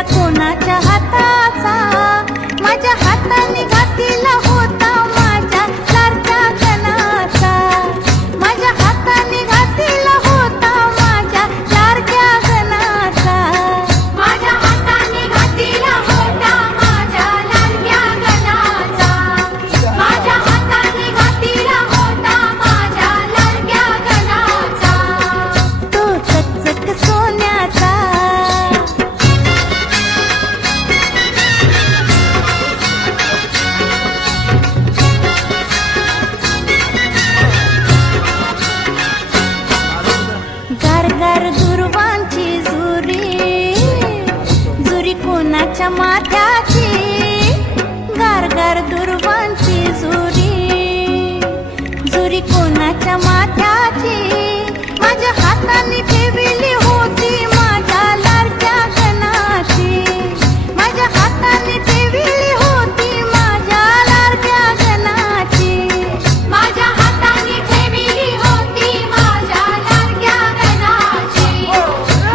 गजरा कोणाच्या हाताचा, माझ्या हाताने घातला होता माझ्या लाडक्या गणाचा, माझ्या हाताने घातला होता माझ्या लाडक्या गणाचा, माझ्या हाताने घातला होता माझ्या लाडक्या गणाचा, माझ्या हाताने घातला होता माझ्या लाडक्या गणाचा, तो चकचक सोन्याचा. गारगार दुर्वांची जुरी, जुरी कोणाच्या माथ्याची, गारगार दुर्वांची जुरी, जुरी कोणाच्या माथ्याची, माझ्या हाताने ठेवली होती माझ्या लाडक्या गणाची, माझ्या हाताने ठेवली होती माझ्या लाडक्या गणाची, माझ्या हाताने ठेवली होती माझ्या लाडक्या गणाची,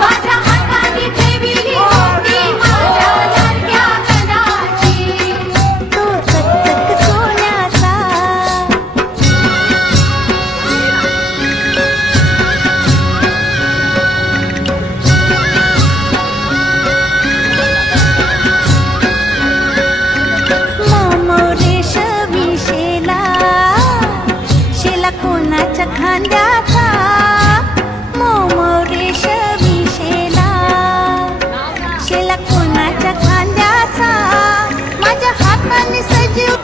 माझ्या हाताने ठेवली होती माझ्या लाडक्या गणाची, तो चकचक सोन्याचा. मोरेश विशेला, शेला कोणाच्या खांद्याचा, मोरेश विशेला, शेला कोणाच्या खांद्याचा, माझ्या हाताने सजीव.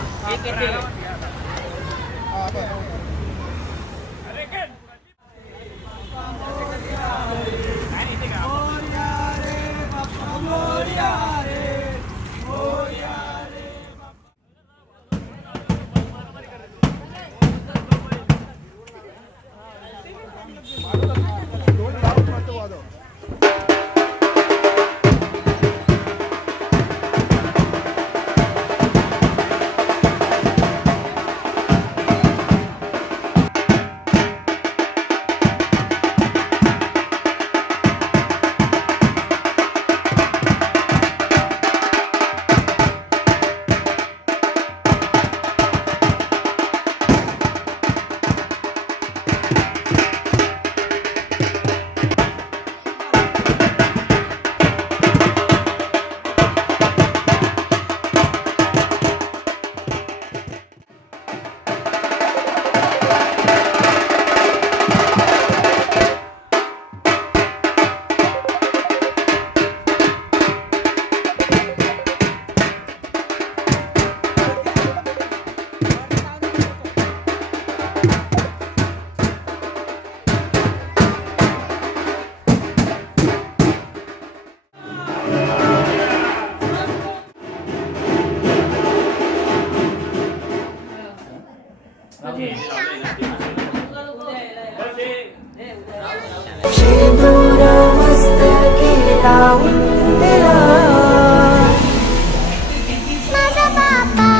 माझा बापा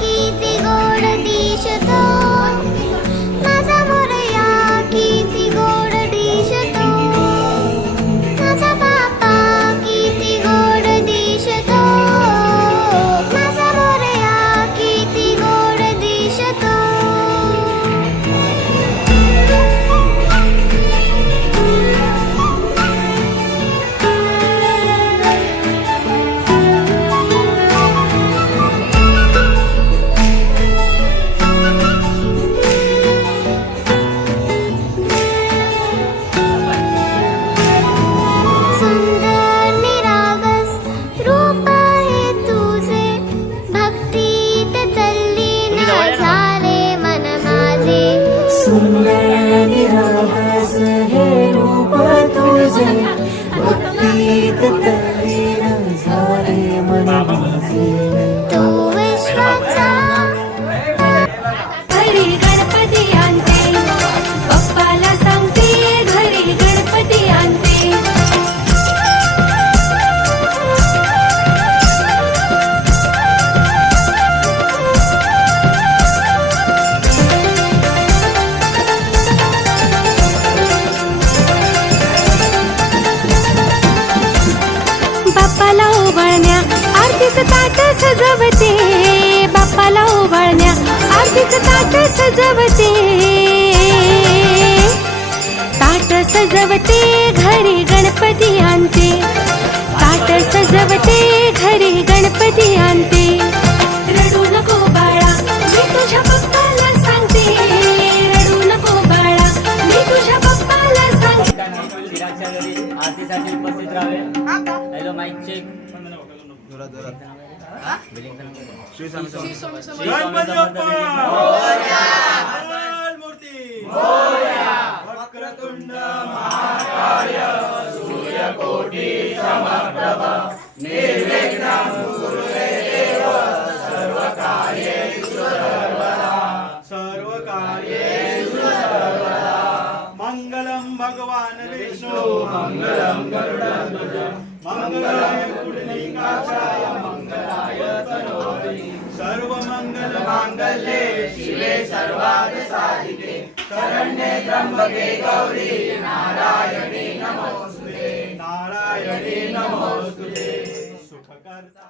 किती गोड दिसतो, माझा मोरया किती गोड दिसतो, माझा बापा किती गोड दिसतो, माझा मोरया किती गोड दिसतो. सुंदर निरागस रूप आहे तुझे, भक्तीत तल्लीन झाले मन माझे. सुंदर निरागस हे रूप तुझे, भक्तीत तल्लीन झाले मन माझे. तो विश्वाचा घरी गणपती आणते, बाप्पाला सांगते घरी गणपती आणते. आरतीचं ताट सजवते बाप्पाला ओवाळण्या आरतीचं ताट सजवते ताट सजवते घरी गणपती आणते ताट सजवते घरी गणपती आणते रडू नको बाळा मी तुझ्या पप्पाला सांगते रडू नको बाळा मी तुझ्या पप्पाला सांगते चिरागच्या घरी आरतीसाठी उपस्थित राहावे. Hello mike check. Shri Swami Samarth. वक्रतुंड महाकाय सूर्यकोटि समप्रभ निर्विघ्नं कुरुदेव सर्वकार्येषु सर्वदा मंगलम भगवान विष्णु मंगलम गरुडध्वज मंगलाय पुंडलीकाक्षाय मंगलाय तनोहरि सर्वमंगल मांगल्ये शिवे सर्वार्थ साधिके शरण्ये त्र्यंबके गौरी नारायणी नमोस्तुते सुखकर्ता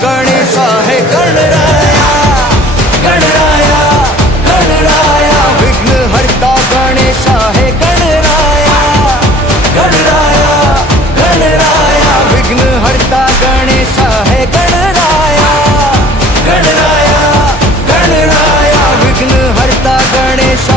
गणेश आहे गणराया गणराया गणराया विघ्न हरता गणेश आहे गणराया गणराया गणराया विघ्न हरता गणेश आहे गणराया गणराया गणराया विघ्न हरता गणेश